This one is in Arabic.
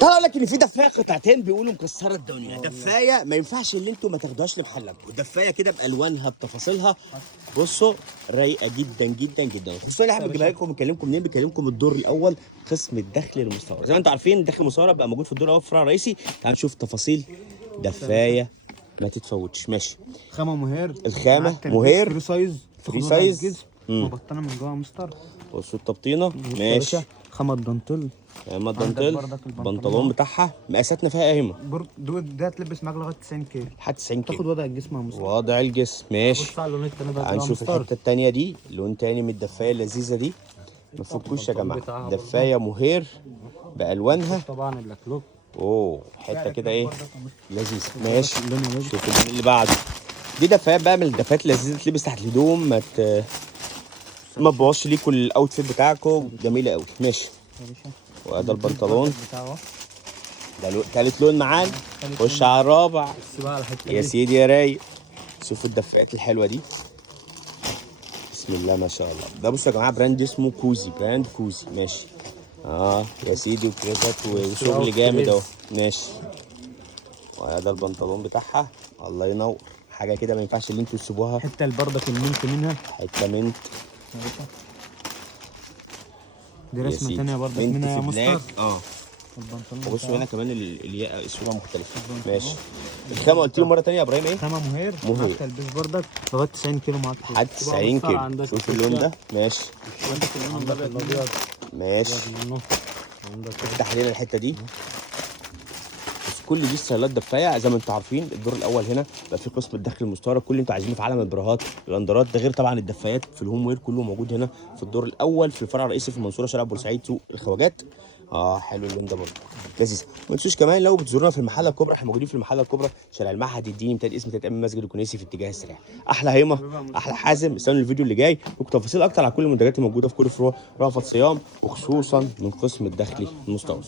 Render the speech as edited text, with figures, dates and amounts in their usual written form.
طلع لك ان في دفايه قطعتين بيقولوا مكسره الدنيا. دفايه ما ينفعش اللي انتوا ما تاخدوهاش لمحلكم، دفايه كده بالوانها بتفاصيلها. بصوا رايقه جدا جدا جدا، خصوصا اللي احنا بنجيبها لكم. بنكلمكم منين؟ بنكلمكم الدور الاول قسم الدخل المستورد. زي ما انتم عارفين الدخل المستورد بقى موجود في الدور الاول في الفرع الرئيسي. تعالوا نشوف تفاصيل دفايه ما تتفوتش. ماشي. خامه مهير، الخامه مهير، فري سايز، فري سايز. مبطنه من جوه مستر. بصوا التبطينه. ماشي. خامه دانتيل. اما الدانتيل البنطلون بتاعها مقاساتنا فيها ايه؟ ده تلبس معاك لغايه 90 كيلو. لحد 90 كيلو. تاخد وضع الجسم يا مستر. وضع الجسم. ماشي. بص على اللون التاني بقى. هنشوف الحته التانيه دي، لون تاني من الدفايه اللذيذه دي. ما تفكوش يا جماعه، دفايه مهير بالوانها. طبعا اللكلوك. اوه حته كده ايه لذيذه. ماشي. شوف اللون اللي بعده. دي دفايات بقى من الدفايات اللذيذه تلبس تحت الهدوم، ما تبوظش ليكوا الاوتفيت بتاعكم. جميله قوي. ماشي. وده البنطلون ده تالت لون معانا. خش على الرابع يا سيدي يا رايق. شوف الدفايات الحلوه دي، بسم الله ما شاء الله. ده بصوا يا جماعه براند اسمه كوزي، براند كوزي. ماشي. يا سيدي وكريزات وشغل جامد اهو. ماشي. وده البنطلون بتاعها. الله ينور. حاجه كده ما ينفعش اللي انتوا تسيبوها. حته البردك المنت منها. حته منت. دي رسمه ثانيه برضك منها يا مستر. وبصوا هنا كمان الياقه اسمها مختلفه. ماشي. الخامه قلت له مره ثانيه يا ابراهيم ايه؟ خامه مهير. مهير. تلبس بردك لغايه 90 كيلو معاك. لحد 90 كيلو. شوف اللون ده. ماشي. عندك الابيض. ماشي. افتح لنا الحته دي. بس كل دي ستايلات دفايه زي ما انتم عارفين. الدور الاول هنا بقى في قسم الدخل المستورد، كل اللي انتم عايزينه في عالم البراهات الاندرات ده، غير طبعا الدفايات في الهوم وير كله موجود هنا في الدور الاول في الفرع الرئيسي في المنصوره شارع بورسعيد سوق الخواجات. حلو اللون ده برضه لذيذ. ما تنسوش كمان لو بتزورونا في المحله الكبرى، احنا موجودين في المحله الكبرى شارع المعهد الديني امتداد اسم امام مسجد الكنيسي في اتجاه السريع. احلى هيمه احلى حازم. استنوا الفيديو اللي جاي ممكن تفاصيل اكتر على كل المنتجات الموجوده في كل فروع رأفت صيام، وخصوصا من قسم الدخلي المستورد.